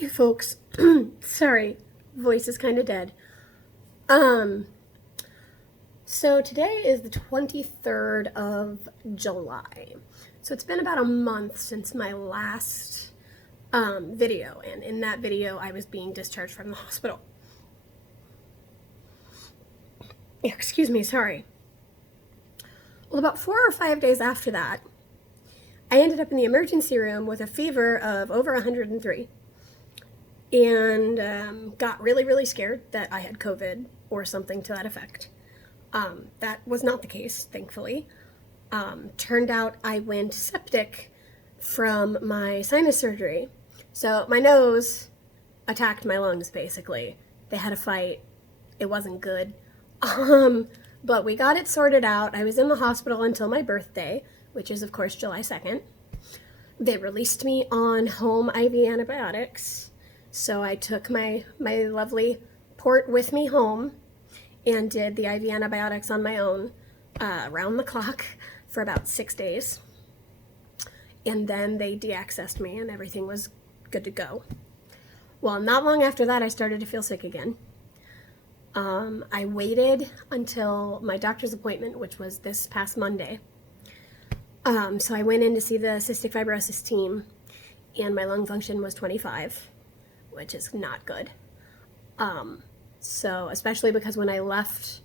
Hey folks, sorry, voice is kind of dead. So today is the 23rd of July. So it's been about a month since my last video, and in that video I was being discharged from the hospital. Excuse me, sorry. Well, about 4 or 5 days after that, I ended up in the emergency room with a fever of over 103. And got really, really scared that I had COVID or something to that effect. That was not the case, thankfully. Turned out I went septic from my sinus surgery. So my nose attacked my lungs, basically. They had a fight. It wasn't good. But we got it sorted out. I was in the hospital until my birthday, which is, of course, July 2nd. They released me on home IV antibiotics. So I took my lovely port with me home and did the IV antibiotics on my own around the clock for about 6 days. And then they deaccessed me and everything was good to go. Well, not long after that, I started to feel sick again. I waited until my doctor's appointment, which was this past Monday. So I went in to see the cystic fibrosis team, and my lung function was 25, which is not good. So especially because when I left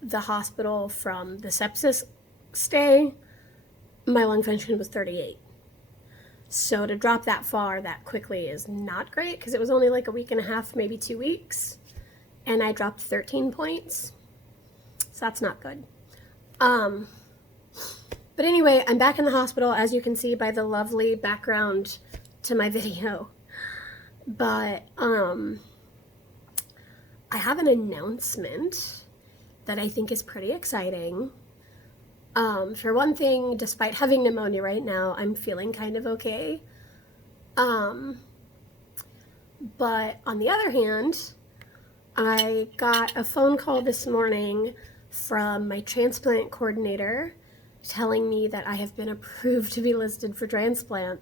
the hospital from the sepsis stay, my lung function was 38. So to drop that far that quickly is not great, because it was only like a week and a half, maybe 2 weeks, and I dropped 13 points. So that's not good. But anyway, I'm back in the hospital, as you can see by the lovely background to my video. But I have an announcement that I think is pretty exciting. For one thing, despite having pneumonia right now, I'm feeling kind of okay. But on the other hand, I got a phone call this morning from my transplant coordinator telling me that I have been approved to be listed for transplant.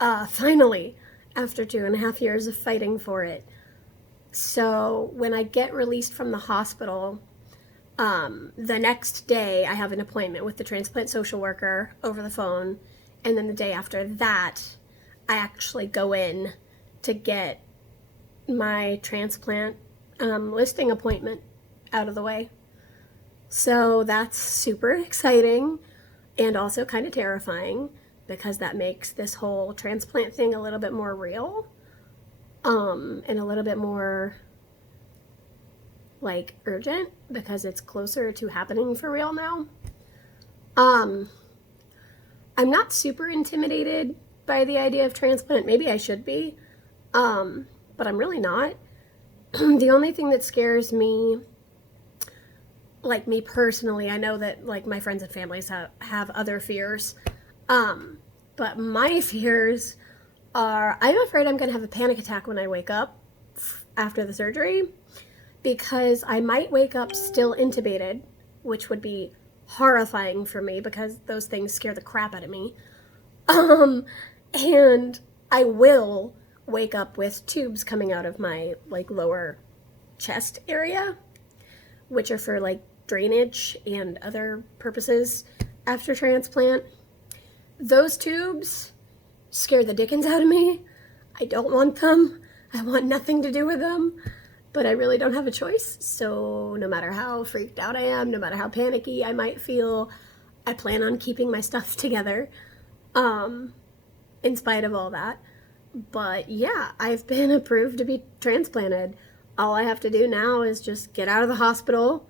Finally, after 2.5 years of fighting for it. So when I get released from the hospital, the next day I have an appointment with the transplant social worker over the phone, and then the day after that I actually go in to get my transplant listing appointment out of the way. So that's super exciting and also kind of terrifying, because that makes this whole transplant thing a little bit more real, and a little bit more like urgent, because it's closer to happening for real now. I'm not super intimidated by the idea of transplant. Maybe I should be, but I'm really not. The only thing that scares me, like me personally, I know that like my friends and families have other fears, but my fears are, I'm afraid I'm going to have a panic attack when I wake up after the surgery, because I might wake up still intubated, which would be horrifying for me because those things scare the crap out of me. And I will wake up with tubes coming out of my like lower chest area, which are for like drainage and other purposes after transplant. Those tubes scare the dickens out of me. I don't want them. I want nothing to do with them, but I really don't have a choice. So no matter how freaked out I am, no matter how panicky I might feel, I plan on keeping my stuff together, in spite of all that. But yeah, I've been approved to be transplanted. All I have to do now is just get out of the hospital,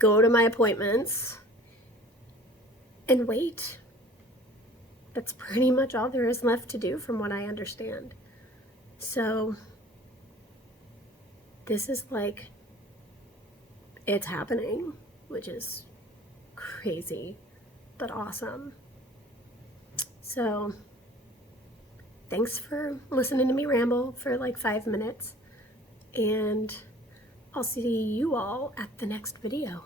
go to my appointments, and wait. That's pretty much all there is left to do from what I understand. So this is like, it's happening, which is crazy, but awesome. So thanks for listening to me ramble for like 5 minutes, and I'll see you all at the next video.